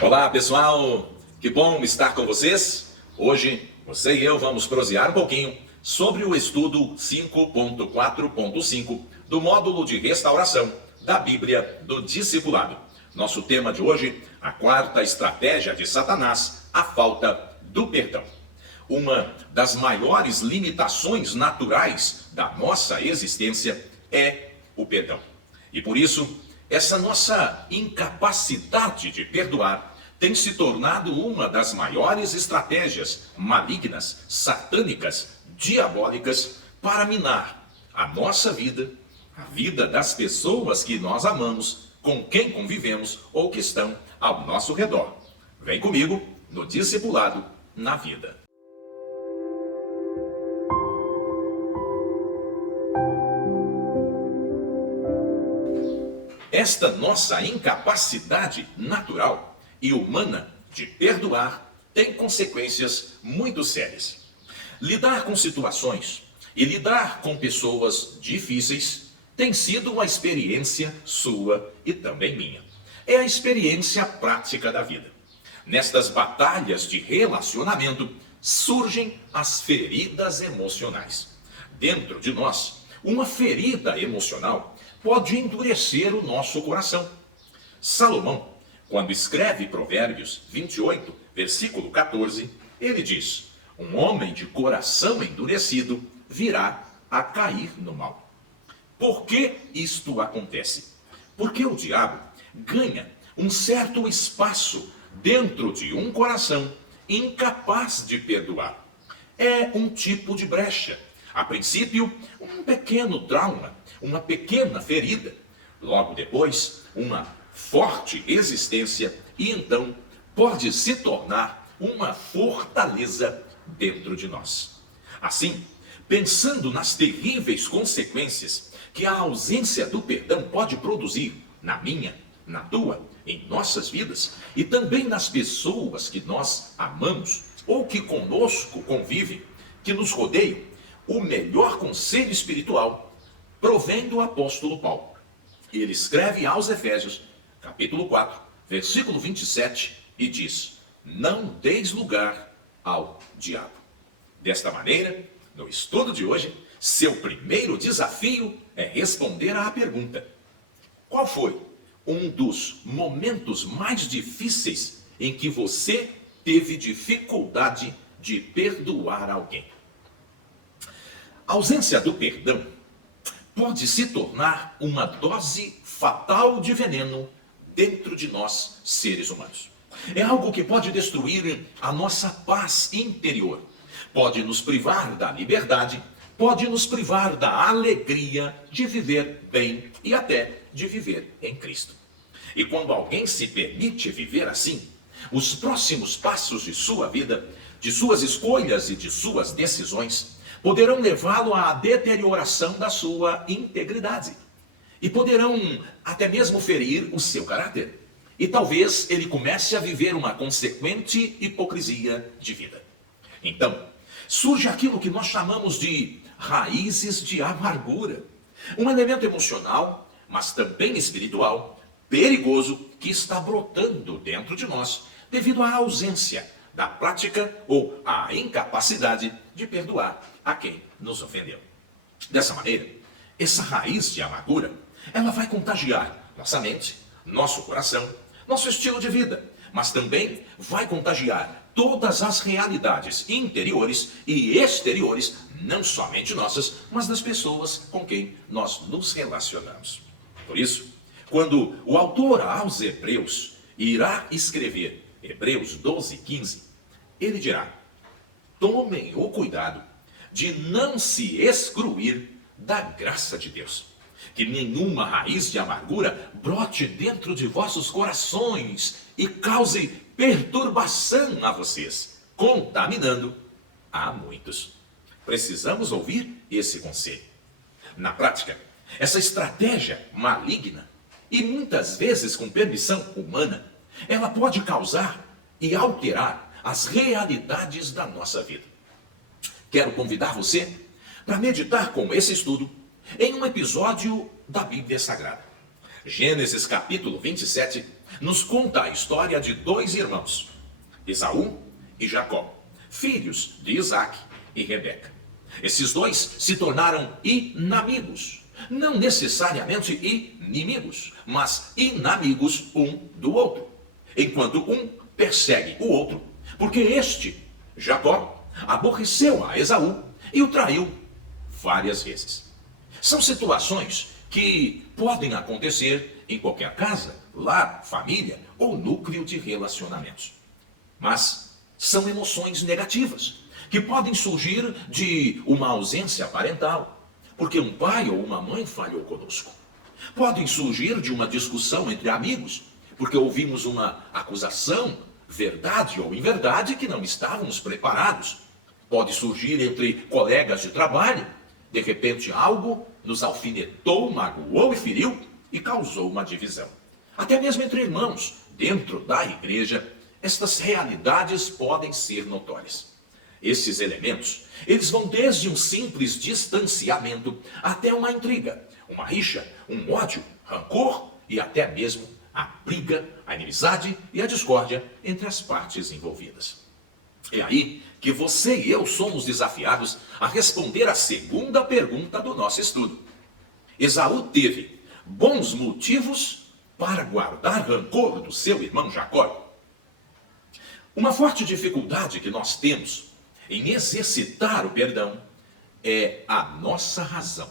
Olá pessoal, que bom estar com vocês. Hoje você e eu vamos prosear um pouquinho sobre o estudo 5.4.5 do módulo de restauração da Bíblia do Discipulado. Nosso tema de hoje, a quarta estratégia de Satanás, a falta do perdão. Uma das maiores limitações naturais da nossa existência é o perdão. E por isso, essa nossa incapacidade de perdoar tem se tornado uma das maiores estratégias malignas, satânicas, diabólicas para minar a nossa vida, a vida das pessoas que nós amamos, com quem convivemos ou que estão ao nosso redor. Vem comigo no Discipulado na Vida. Esta nossa incapacidade natural e humana de perdoar tem consequências muito sérias. Lidar com situações e lidar com pessoas difíceis tem sido uma experiência sua e também minha. É a experiência prática da vida. Nestas batalhas de relacionamento surgem as feridas emocionais. Dentro de nós, uma ferida emocional pode endurecer o nosso coração. Salomão, quando escreve Provérbios 28, versículo 14, ele diz: um homem de coração endurecido virá a cair no mal. Por que isto acontece? Porque o diabo ganha um certo espaço dentro de um coração incapaz de perdoar. É um tipo de brecha. A princípio, um pequeno trauma, uma pequena ferida. Logo depois, uma forte existência e então pode se tornar uma fortaleza dentro de nós. Assim, pensando nas terríveis consequências que a ausência do perdão pode produzir na minha, na tua, em nossas vidas e também nas pessoas que nós amamos ou que conosco convivem, que nos rodeiam, o melhor conselho espiritual provém do apóstolo Paulo. Ele escreve aos Efésios, capítulo 4, versículo 27, e diz: não deis lugar ao diabo. Desta maneira, no estudo de hoje, seu primeiro desafio é responder à pergunta: qual foi um dos momentos mais difíceis em que você teve dificuldade de perdoar alguém? A ausência do perdão pode se tornar uma dose fatal de veneno dentro de nós, seres humanos. É algo que pode destruir a nossa paz interior, pode nos privar da liberdade, pode nos privar da alegria de viver bem e até de viver em Cristo. E quando alguém se permite viver assim, os próximos passos de sua vida, de suas escolhas e de suas decisões, poderão levá-lo à deterioração da sua integridade. E poderão até mesmo ferir o seu caráter. E talvez ele comece a viver uma consequente hipocrisia de vida. Então, surge aquilo que nós chamamos de raízes de amargura. Um elemento emocional, mas também espiritual, perigoso, que está brotando dentro de nós devido à ausência da prática ou à incapacidade de perdoar a quem nos ofendeu. Dessa maneira, essa raiz de amargura, ela vai contagiar nossa mente, nosso coração, nosso estilo de vida, mas também vai contagiar todas as realidades interiores e exteriores, não somente nossas, mas das pessoas com quem nós nos relacionamos. Por isso, quando o autor aos Hebreus irá escrever Hebreus 12:15, ele dirá: tomem o cuidado de não se excluir da graça de Deus. Que nenhuma raiz de amargura brote dentro de vossos corações e cause perturbação a vocês, contaminando a muitos. Precisamos ouvir esse conselho. Na prática, essa estratégia maligna, e muitas vezes com permissão humana, ela pode causar e alterar as realidades da nossa vida. Quero convidar você para meditar com esse estudo em um episódio da Bíblia Sagrada. Gênesis capítulo 27, nos conta a história de dois irmãos, Esaú e Jacó, filhos de Isaac e Rebeca. Esses dois se tornaram inamigos, não necessariamente inimigos, mas inamigos um do outro, enquanto um persegue o outro, porque este, Jacó, aborreceu a Esaú e o traiu várias vezes. São situações que podem acontecer em qualquer casa, lar, família ou núcleo de relacionamentos. Mas são emoções negativas que podem surgir de uma ausência parental, porque um pai ou uma mãe falhou conosco. Podem surgir de uma discussão entre amigos, porque ouvimos uma acusação, verdade ou inverdade, que não estávamos preparados. Pode surgir entre colegas de trabalho. De repente algo nos alfinetou, magoou e feriu e causou uma divisão. Até mesmo entre irmãos, dentro da igreja, estas realidades podem ser notórias. Esses elementos, eles vão desde um simples distanciamento até uma intriga, uma rixa, um ódio, rancor e até mesmo a briga, a inimizade e a discórdia entre as partes envolvidas. É aí que você e eu somos desafiados a responder a segunda pergunta do nosso estudo. Esaú teve bons motivos para guardar rancor do seu irmão Jacó? Uma forte dificuldade que nós temos em exercitar o perdão é a nossa razão.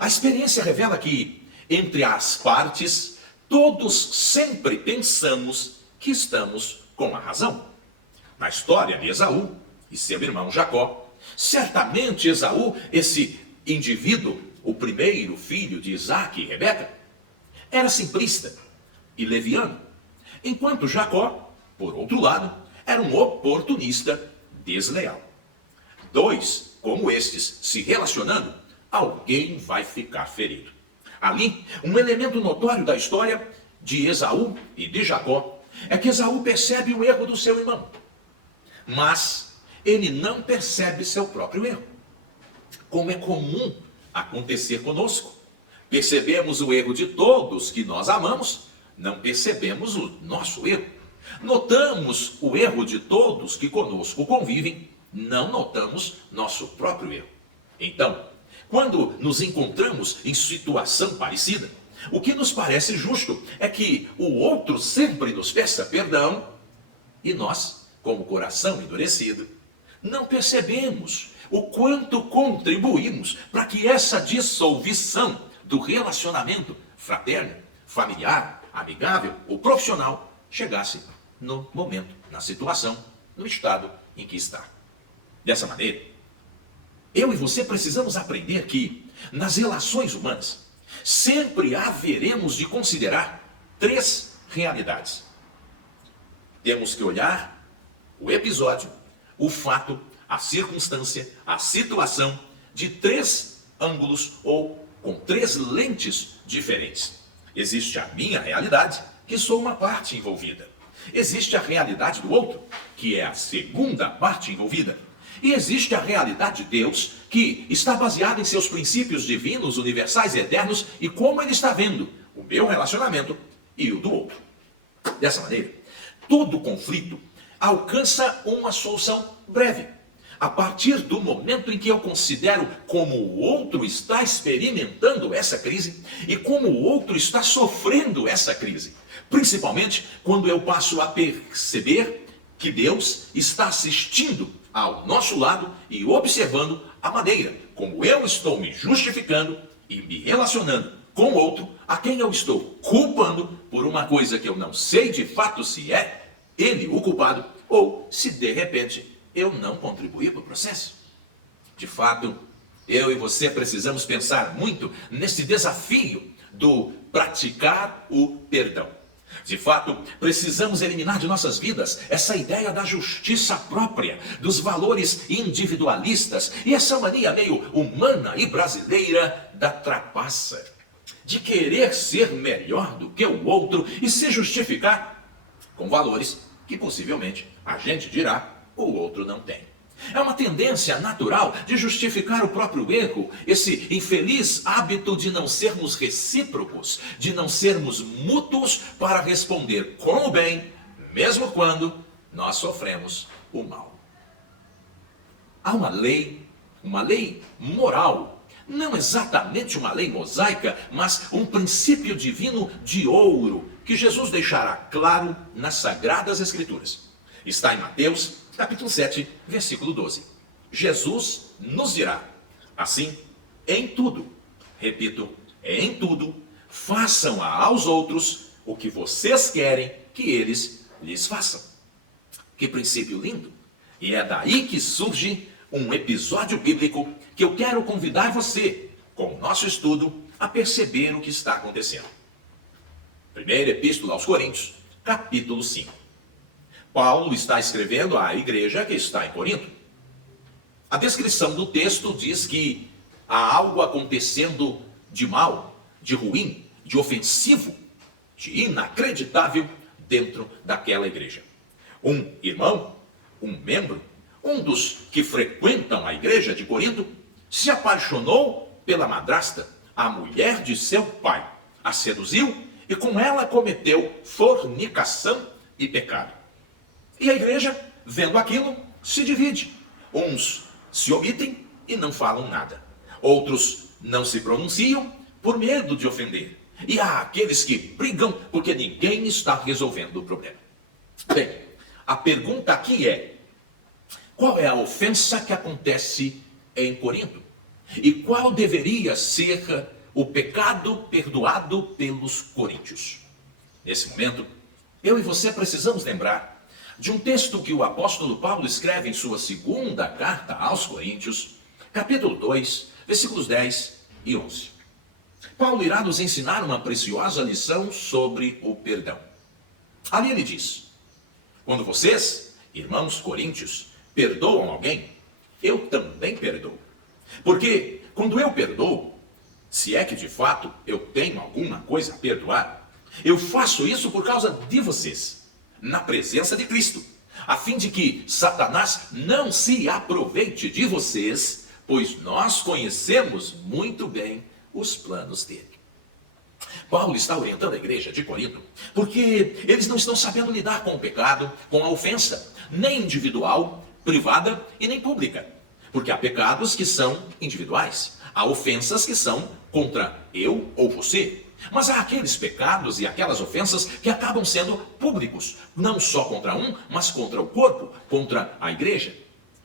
A experiência revela que, entre as partes, todos sempre pensamos que estamos com a razão. Na história de Esaú e seu irmão Jacó, certamente Esaú, esse indivíduo, o primeiro filho de Isaac e Rebeca, era simplista e leviano, enquanto Jacó, por outro lado, era um oportunista desleal. Dois como estes se relacionando, alguém vai ficar ferido. Ali, um elemento notório da história de Esaú e de Jacó é que Esaú percebe o erro do seu irmão, mas ele não percebe seu próprio erro. Como é comum acontecer conosco, percebemos o erro de todos que nós amamos, não percebemos o nosso erro. Notamos o erro de todos que conosco convivem, não notamos nosso próprio erro. Então, quando nos encontramos em situação parecida, o que nos parece justo é que o outro sempre nos peça perdão e nós, com o coração endurecido, não percebemos o quanto contribuímos para que essa dissolução do relacionamento fraterno, familiar, amigável ou profissional chegasse no momento, na situação, no estado em que está. Dessa maneira, eu e você precisamos aprender que, nas relações humanas, sempre haveremos de considerar três realidades. Temos que olhar o episódio, o fato, a circunstância, a situação de três ângulos ou com três lentes diferentes. Existe a minha realidade, que sou uma parte envolvida. Existe a realidade do outro, que é a segunda parte envolvida. E existe a realidade de Deus, que está baseada em seus princípios divinos, universais e eternos, e como Ele está vendo o meu relacionamento e o do outro. Dessa maneira, todo conflito alcança uma solução breve. A partir do momento em que eu considero como o outro está experimentando essa crise e como o outro está sofrendo essa crise. Principalmente quando eu passo a perceber que Deus está assistindo ao nosso lado e observando a maneira como eu estou me justificando e me relacionando com o outro a quem eu estou culpando por uma coisa que eu não sei de fato se é ele o culpado ou se de repente eu não contribuí para o processo. De fato, eu e você precisamos pensar muito nesse desafio do praticar o perdão. De fato, precisamos eliminar de nossas vidas essa ideia da justiça própria, dos valores individualistas e essa mania meio humana e brasileira da trapaça, de querer ser melhor do que o outro e se justificar com valores que possivelmente a gente dirá o outro não tem. É uma tendência natural de justificar o próprio erro, esse infeliz hábito de não sermos recíprocos, de não sermos mútuos para responder com o bem, mesmo quando nós sofremos o mal. Há uma lei moral, não exatamente uma lei mosaica, mas um princípio divino de ouro, que Jesus deixará claro nas Sagradas Escrituras. Está em Mateus, capítulo 7, versículo 12. Jesus nos dirá, assim, em tudo, repito, em tudo, façam aos outros o que vocês querem que eles lhes façam. Que princípio lindo! E é daí que surge um episódio bíblico que eu quero convidar você, com o nosso estudo, a perceber o que está acontecendo. Primeira Epístola aos Coríntios, capítulo 5. Paulo está escrevendo à igreja que está em Corinto. A descrição do texto diz que há algo acontecendo de mal, de ruim, de ofensivo, de inacreditável dentro daquela igreja. Um irmão, um membro, um dos que frequentam a igreja de Corinto, se apaixonou pela madrasta, a mulher de seu pai, a seduziu e com ela cometeu fornicação e pecado. E a igreja, vendo aquilo, se divide. Uns se omitem e não falam nada. Outros não se pronunciam por medo de ofender. E há aqueles que brigam porque ninguém está resolvendo o problema. Bem, a pergunta aqui é: qual é a ofensa que acontece em Corinto? E qual deveria ser o pecado perdoado pelos coríntios? Nesse momento, eu e você precisamos lembrar de um texto que o apóstolo Paulo escreve em sua segunda carta aos Coríntios, capítulo 2, versículos 10 e 11. Paulo irá nos ensinar uma preciosa lição sobre o perdão. Ali ele diz: quando vocês, irmãos coríntios, perdoam alguém, eu também perdoo. Porque quando eu perdoo, se é que de fato eu tenho alguma coisa a perdoar, eu faço isso por causa de vocês, na presença de Cristo, a fim de que Satanás não se aproveite de vocês, pois nós conhecemos muito bem os planos dele. Paulo está orientando a igreja de Corinto porque eles não estão sabendo lidar com o pecado, com a ofensa, nem individual, privada e nem pública. Porque há pecados que são individuais, há ofensas que são contra eu ou você. Mas há aqueles pecados e aquelas ofensas que acabam sendo públicos, não só contra um, mas contra o corpo, contra a igreja.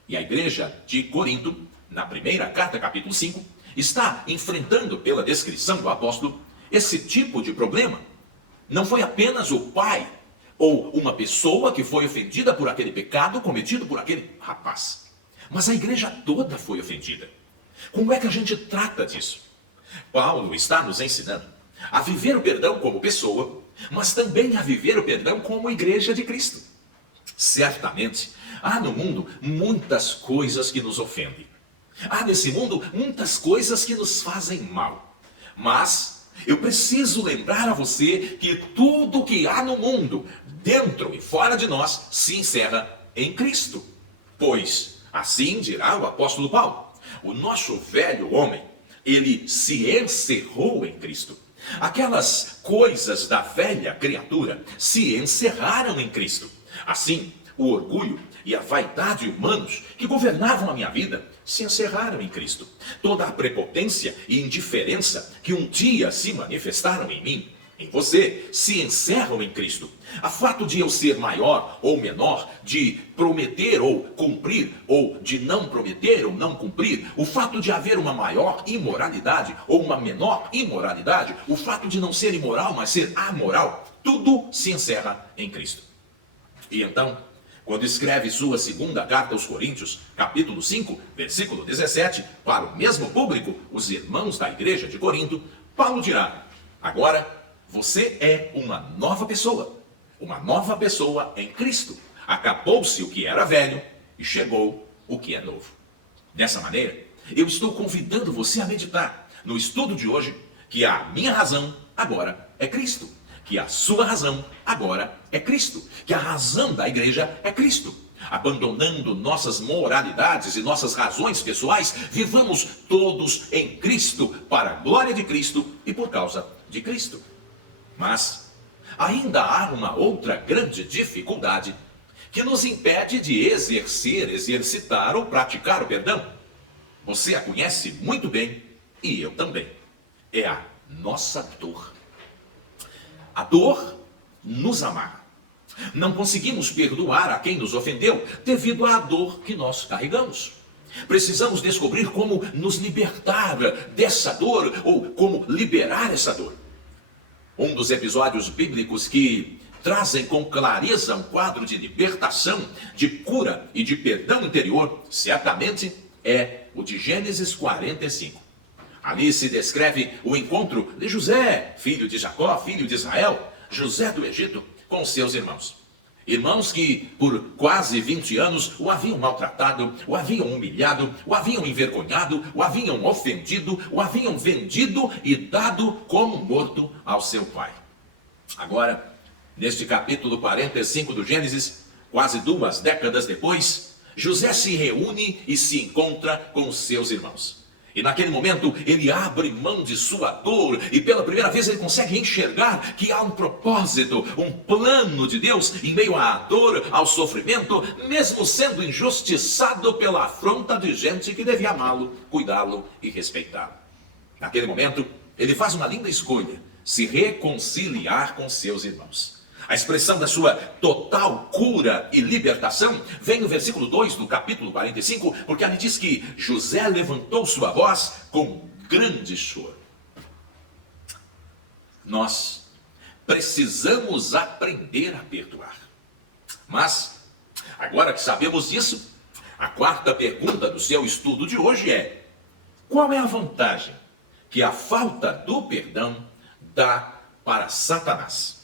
E a igreja de Corinto, na primeira carta, capítulo 5, está enfrentando, pela descrição do apóstolo, esse tipo de problema. Não foi apenas o pai ou uma pessoa que foi ofendida por aquele pecado cometido por aquele rapaz, mas a igreja toda foi ofendida. Como é que a gente trata disso? Paulo está nos ensinando a viver o perdão como pessoa, mas também a viver o perdão como igreja de Cristo. Certamente, há no mundo muitas coisas que nos ofendem. Há nesse mundo muitas coisas que nos fazem mal. Mas eu preciso lembrar a você que tudo que há no mundo, dentro e fora de nós, se encerra em Cristo. Pois, assim dirá o apóstolo Paulo, o nosso velho homem, ele se encerrou em Cristo. Aquelas coisas da velha criatura se encerraram em Cristo. Assim, o orgulho e a vaidade humanos que governavam a minha vida se encerraram em Cristo. Toda a prepotência e indiferença que um dia se manifestaram em mim, em você, se encerram em Cristo. A fato de eu ser maior ou menor, de prometer ou cumprir, ou de não prometer ou não cumprir, o fato de haver uma maior imoralidade ou uma menor imoralidade, o fato de não ser imoral, mas ser amoral, tudo se encerra em Cristo. E então, quando escreve sua segunda carta aos Coríntios, capítulo 5, versículo 17, para o mesmo público, os irmãos da igreja de Corinto, Paulo dirá: agora você é uma nova pessoa em Cristo. Acabou-se o que era velho e chegou o que é novo. Dessa maneira, eu estou convidando você a meditar no estudo de hoje que a minha razão agora é Cristo. Que a sua razão agora é Cristo. Que a razão da igreja é Cristo. abandonando nossas moralidades e nossas razões pessoais, vivamos todos em Cristo, para a glória de Cristo e por causa de Cristo. Mas ainda há uma outra grande dificuldade que nos impede de exercitar ou praticar o perdão. Você a conhece muito bem e eu também. É a nossa dor. A dor nos amarra. Não conseguimos perdoar a quem nos ofendeu devido à dor que nós carregamos. Precisamos descobrir como nos libertar dessa dor ou como liberar essa dor. Um dos episódios bíblicos que trazem com clareza um quadro de libertação, de cura e de perdão interior, certamente é o de Gênesis 45. Ali se descreve o encontro de José, filho de Jacó, filho de Israel, José do Egito, com seus irmãos. Irmãos que por quase 20 anos o haviam maltratado, o haviam humilhado, o haviam envergonhado, o haviam ofendido, o haviam vendido e dado como morto ao seu pai. Agora, neste capítulo 45 do Gênesis, quase 2 décadas depois, José se reúne e se encontra com os seus irmãos. E naquele momento ele abre mão de sua dor e pela primeira vez ele consegue enxergar que há um propósito, um plano de Deus em meio à dor, ao sofrimento, mesmo sendo injustiçado pela afronta de gente que devia amá-lo, cuidá-lo e respeitá-lo. Naquele momento ele faz uma linda escolha, se reconciliar com seus irmãos. A expressão da sua total cura e libertação vem no versículo 2 do capítulo 45, porque ali diz que José levantou sua voz com grande choro. Nós precisamos aprender a perdoar. Mas, agora que sabemos disso, a quarta pergunta do seu estudo de hoje é: qual é a vantagem que a falta do perdão dá para Satanás?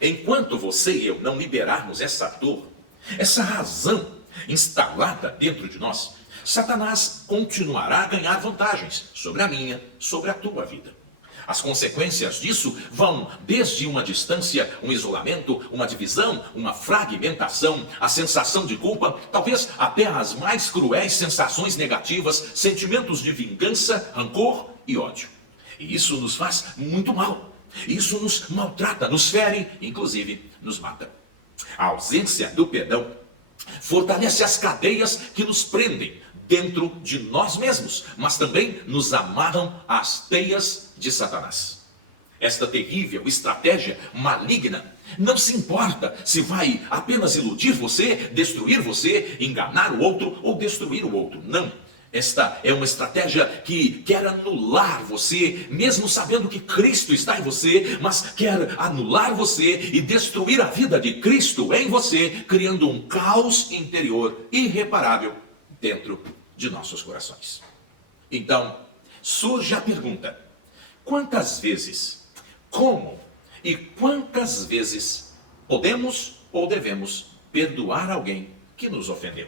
Enquanto você e eu não liberarmos essa dor, essa razão instalada dentro de nós, Satanás continuará a ganhar vantagens sobre a minha, sobre a tua vida. As consequências disso vão desde uma distância, um isolamento, uma divisão, uma fragmentação, a sensação de culpa, talvez até as mais cruéis sensações negativas, sentimentos de vingança, rancor e ódio. E isso nos faz muito mal. Isso nos maltrata, nos fere, inclusive nos mata. A ausência do perdão fortalece as cadeias que nos prendem dentro de nós mesmos, mas também nos amarram às teias de Satanás. Esta terrível estratégia maligna não se importa se vai apenas iludir você, destruir você, enganar o outro ou destruir o outro. Não. Esta é uma estratégia que quer anular você, mesmo sabendo que Cristo está em você, mas quer anular você e destruir a vida de Cristo em você, criando um caos interior irreparável dentro de nossos corações. Então, surge a pergunta: quantas vezes, como e quantas vezes podemos ou devemos perdoar alguém que nos ofendeu?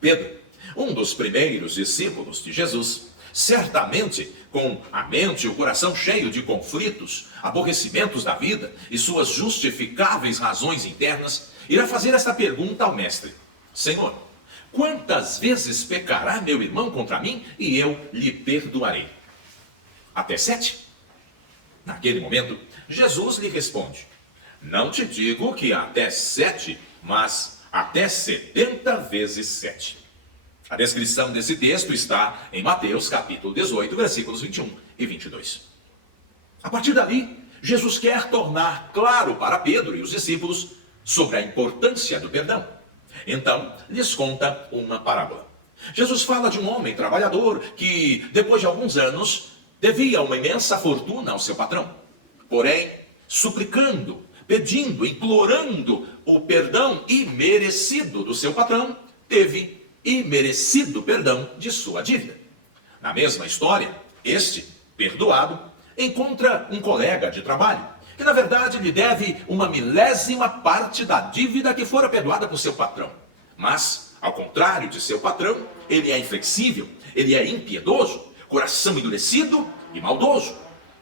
Pedro, um dos primeiros discípulos de Jesus, certamente com a mente e o coração cheio de conflitos, aborrecimentos da vida e suas justificáveis razões internas, irá fazer esta pergunta ao mestre: Senhor, quantas vezes pecará meu irmão contra mim e eu lhe perdoarei? Até 7? Naquele momento, Jesus lhe responde: não te digo que até 7, mas até 70 vezes 7. A descrição desse texto está em Mateus capítulo 18, versículos 21 e 22. A partir dali, Jesus quer tornar claro para Pedro e os discípulos sobre a importância do perdão. Então, lhes conta uma parábola. Jesus fala de um homem trabalhador que, depois de alguns anos, devia uma imensa fortuna ao seu patrão. Porém, suplicando, pedindo, implorando o perdão imerecido do seu patrão, teve imerecido perdão de sua dívida. Na mesma história, este, perdoado, encontra um colega de trabalho, que na verdade lhe deve uma milésima parte da dívida que fora perdoada por seu patrão. Mas, ao contrário de seu patrão, ele é inflexível, ele é impiedoso, coração endurecido e maldoso.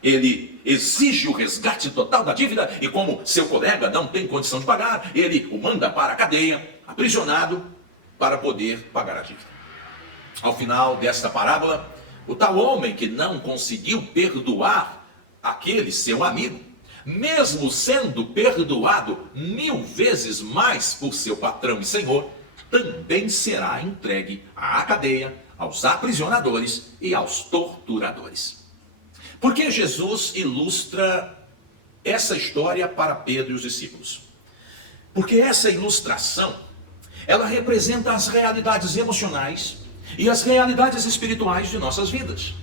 ele exige o resgate total da dívida e como seu colega não tem condição de pagar, ele o manda para a cadeia, aprisionado, para poder pagar a dívida. Ao final desta parábola, o tal homem que não conseguiu perdoar aquele seu amigo, mesmo sendo perdoado 1000 vezes mais por seu patrão e senhor, também será entregue à cadeia, aos aprisionadores e aos torturadores. Por que Jesus ilustra essa história para Pedro e os discípulos? Porque essa ilustração, ela representa as realidades emocionais e as realidades espirituais de nossas vidas.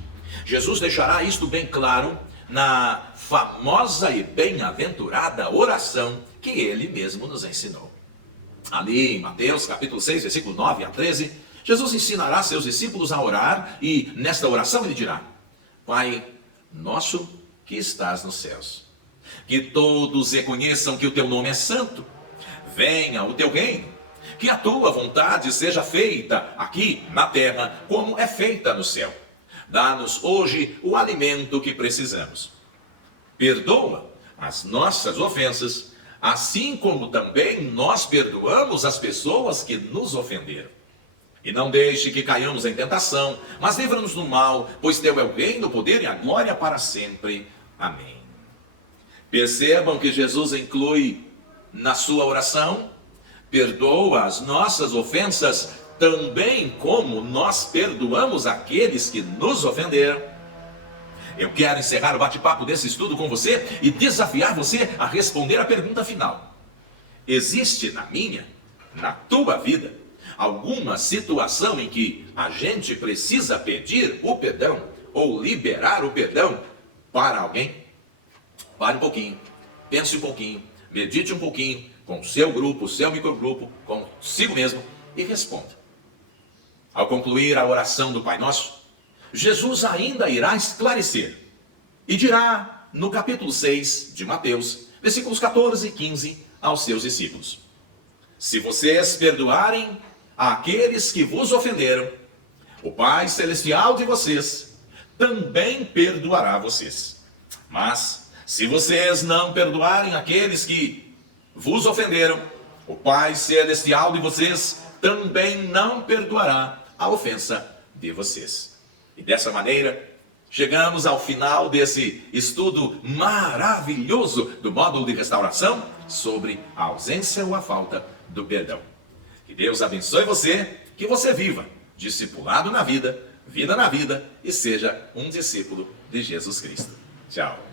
Jesus deixará isto bem claro na famosa e bem-aventurada oração que ele mesmo nos ensinou. Ali em Mateus capítulo 6, versículo 9 a 13, Jesus ensinará seus discípulos a orar e nesta oração ele dirá: Pai nosso que estás nos céus, que todos reconheçam que o teu nome é santo, venha o teu reino, que a tua vontade seja feita aqui na terra como é feita no céu. Dá-nos hoje o alimento que precisamos. Perdoa as nossas ofensas, assim como também nós perdoamos as pessoas que nos ofenderam. E não deixe que caiamos em tentação, mas livra-nos do mal, pois teu é o reino, o poder e a glória para sempre. Amém. Percebam que Jesus inclui na sua oração: perdoa as nossas ofensas, também como nós perdoamos aqueles que nos ofenderam. Eu quero encerrar o bate-papo desse estudo com você e desafiar você a responder a pergunta final. Existe na minha, na tua vida, alguma situação em que a gente precisa pedir o perdão ou liberar o perdão para alguém? Pare um pouquinho, pense um pouquinho, medite um pouquinho com o seu grupo, o seu microgrupo, consigo mesmo e responda. Ao concluir a oração do Pai Nosso, Jesus ainda irá esclarecer e dirá no capítulo 6 de Mateus, versículos 14 e 15 aos seus discípulos: se vocês perdoarem àqueles que vos ofenderam, o Pai Celestial de vocês também perdoará vocês. Mas se vocês não perdoarem aqueles que vos ofenderam, o Pai Celestial de vocês também não perdoará a ofensa de vocês. E dessa maneira, chegamos ao final desse estudo maravilhoso do módulo de restauração sobre a ausência ou a falta do perdão. Que Deus abençoe você, que você viva discipulado na vida, vida na vida, e seja um discípulo de Jesus Cristo. Tchau.